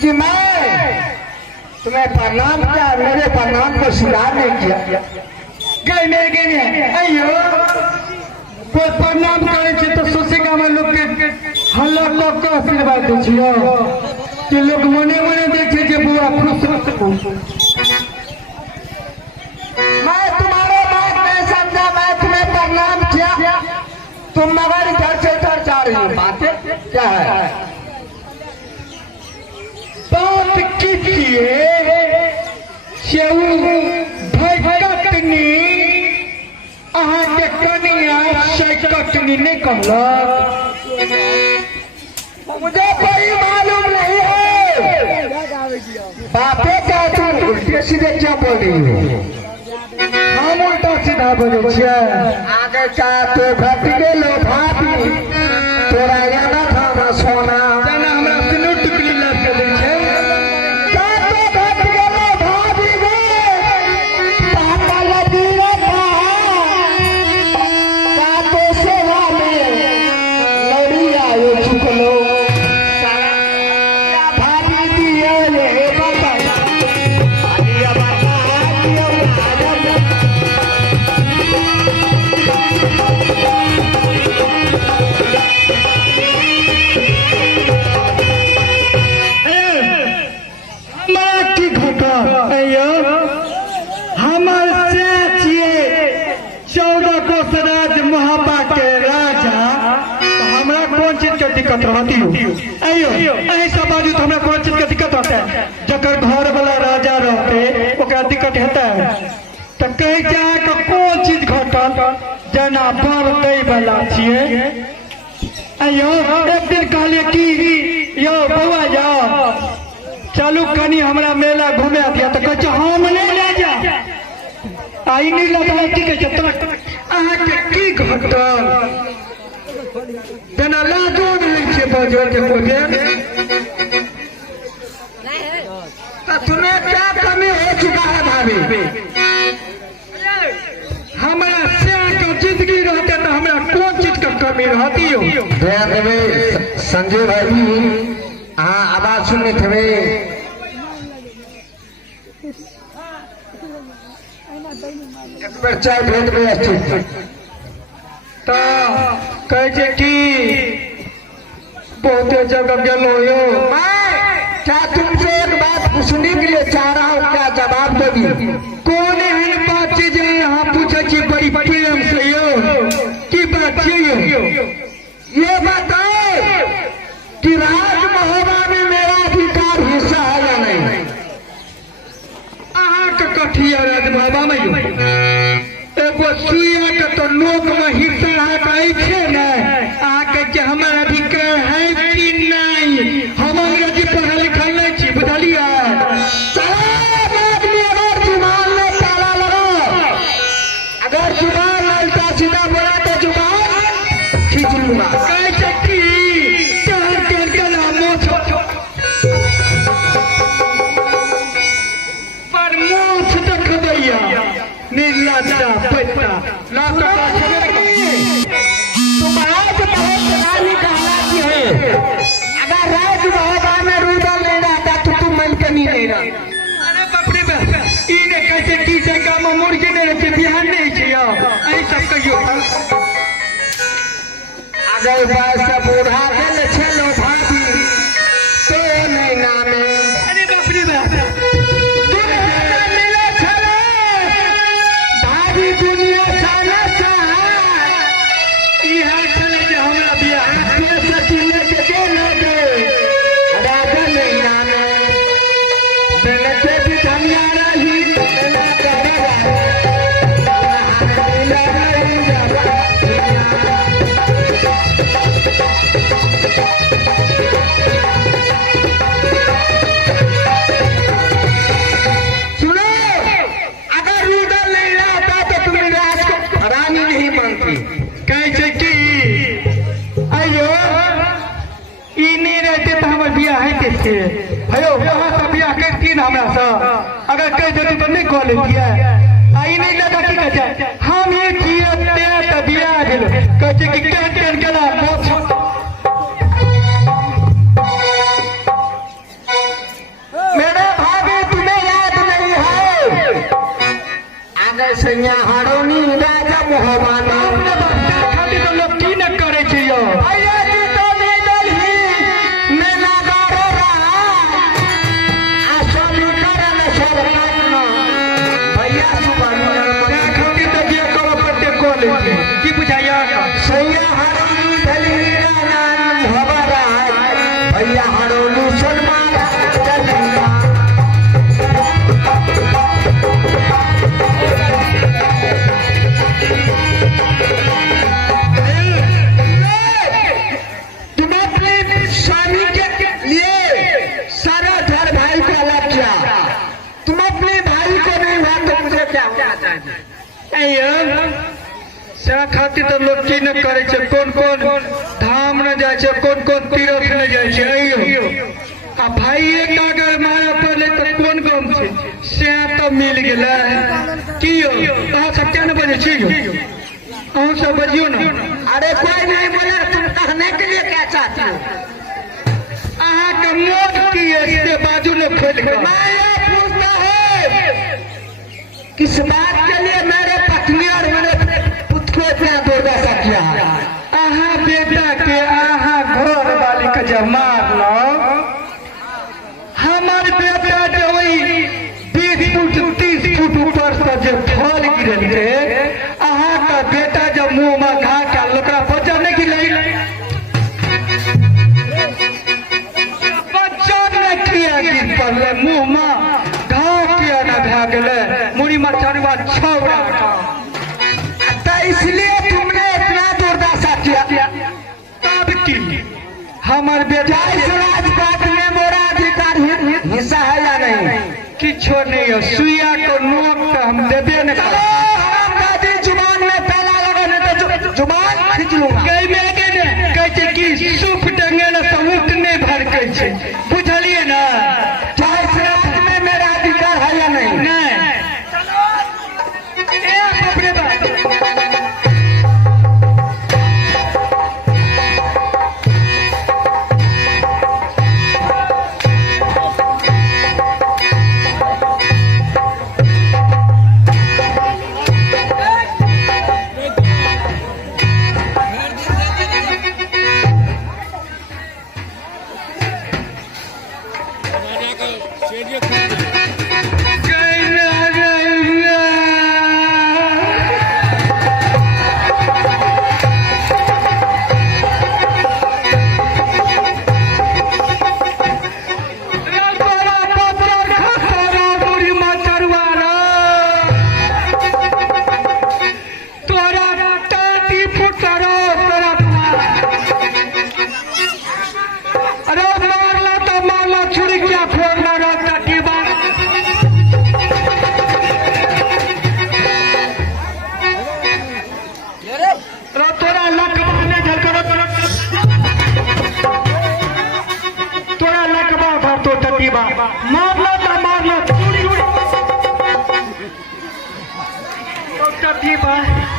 कि मैं तुम्हें प्रणाम किया, मेरे प्रणाम को स्वीकार नहीं किया। गए अयो कोई प्रणाम करे तो सोचेगा मैं लोग के हल्ला लोग को आशीर्वाद दे छियो कि लोग मने मने देखे जे बुआ खुश। मैं तुम्हारे बात नहीं समझा, मैं तुम्हें प्रणाम किया, तुम मगर इधर से इधर जा रही हो, बातें क्या है? बात कीजिए भटकनी अहाँ के कनिया सकटनी नहीं कहलक। मुझे कोई मालूम नहीं है, बातें क्या तुम उल्टे सीधे क्या बोल रही हो? हम उल्टा सीधा बोले छियै। आगे क्या तो घट गेलो भाभी, तोरा याना था ना सोना जना हमरा सिनुट टुकली लग गेल छै। क्या तो घट गेलो भाभी गे, पापा लगी रे क्या तो सेवा में लड़ी आयो चुकलो क्या भाभी दिए ये बता दिया दिक्कत रहती हो अयो एही सब बाजू तो हमरा कोन चीज के दिक्कत होता है। जकर घर वाला राजा रहते ओकरा दिक्कत हेता है तो कहे चाहे कि कोन चीज घटल जना बर दै वाला छिए। अयो एक दिन कहले कि यो बौआ जाओ चलू कनी हमरा मेला घुमा दिया तो कहे हम नहीं ले जा आई नहीं लगला की कहे तोरा अहाँ के की घटल जना लाजो नहीं छे बजो के कोजे। तुम्हें क्या कमी हो चुका है भाभी? हमारा से तो जिंदगी रहते तो हमारा कौन चीज का कमी रहती हो? संजय भाई हाँ आवाज सुनने थे एक बार चाय भेंट में स्थित तो कहे कि बहुत जगह गेलो यो। मैं क्या तुमसे एक बात पूछने के लिए चाह रहा हूँ, क्या जवाब दोगी? कौन एहन बात चीज यहाँ पूछे छी बड़ी प्रेम से यो की बात छियो? ये बताओ कि राज महोबा में मेरा अधिकार हिस्सा है या नहीं? अहाँ के कठिया राज महोबा में यो एगो सुइया के तो लोक में हिस्सा है छे ना अहाँ के हमारा अधिकार है कि नहीं? हमारे यदि पढ़ा लिखा नहीं छी बुझलिए। अगर जुबान में ताला लगा, अगर जुबान उल्टा सीधा बोला तो जुबान खींच लूंगा। कैसे की चार के गला मोछ पर मोछ तक दैया निर्लज्जा पैसा लाता तुम आज बहुत रानी कहलाती है, अगर राज महोबा में रूदल नहीं रहता तो तुम मलकनी नहीं रहता। अरे बाप रे बाप इने कैसे की जगह में मुर्गी नहीं रहते ध्यान नहीं छियो ऐ सब कहियो। अगर वैसे बूढ़ा गल छलो भाभी तो नहीं नामे। अरे बाप रे बाप मिले छलो भाभी दुनिया साना सा इहा चले जे हमरा बियाह के सचिले के देने दे राजा नहीं नामे। बेलते भी धनिया रही बेला करेगा सुनो, अगर रूदल नहीं रहता तो तुम राज को रानी नहीं बनती। कैसे की अयो ई नहीं रहते तो हमर बियाह है कैसे भयो वहां से बियाह करती ना हमरा से अगर कह देती तो नहीं कह लेती आई नहीं लगा की कहते हम ये किए ते बियाह भेल कहते कि केहन गला मोछ सैया हारोनी राजा मोहबाना अपने बच्चा खातिर तो लोग की न करे छै यो भैया जी तो निकल ही मैं लगा रहा आसमी करल सरपन्न भैया सुबानी त्या खातिर तो जे करो पड़ते को ले की बुझाया सैया हारोनी धली रानन भवरा भैया हारोनी सलमान चलिया तुम अपने स्वामी के लिए सारा घर भाई को अलग किया तुम अपने भाई को नहीं हुआ तो मुझे क्या होना चाहिए त्या खातिर तो लोग की न करे छै कोन कोन धाम न जाय छै कोन कोन तीर्थ न जाय छै अइयो आ भाई एक अगर माया पड़ले तो कोन काम छै से तो मिल गेलै की यो अहाँ सब क्या न बने छी यो अहाँ सब बजियो न अरे कोई नहीं बोला तुम कहने के लिए क्या चाहती हो अहाँ के मोट की से बाजू न खोल के मैं ये पूछता हूँ किस बात के लिए मेरे पत्नी और मेरे पुत्र को इतना दुर्दशा किया है अहाँ बेटा के अहाँ घर वाली के जब मारलो हमार बेटा जो वही 20 फुट 30 फुट ऊपर से जो फल गिरल के अहाँ का बेटा जब मुंह में घा के ओकरा बच्चा नहीं गिरलै बच्चा नहीं किया गिर पड़ले मुंह में घाव किया न भए गेलै मुड़ी में चढ़वा छौड़ा का तो इसलिए तुमने इतना दुर्दशा किया तब की हमार बेटा इस राजपाट में मोरा अधिकार हिस्सा है या नहीं किछो नहीं है सुइया को नोक तो हम देबे न चलो हम दादी जुबान में पहला लगा नहीं तो जुबान खींच लूंगा कई में आगे ने कहै छै कि सूप टंगे न समुट नहीं भड़कै छै बुझलिए ना चाहे इस राज में मेरा अधिकार है या नहीं नहीं ए बाप रे बाप मारला तो मारला चूड़ी उड़ी तो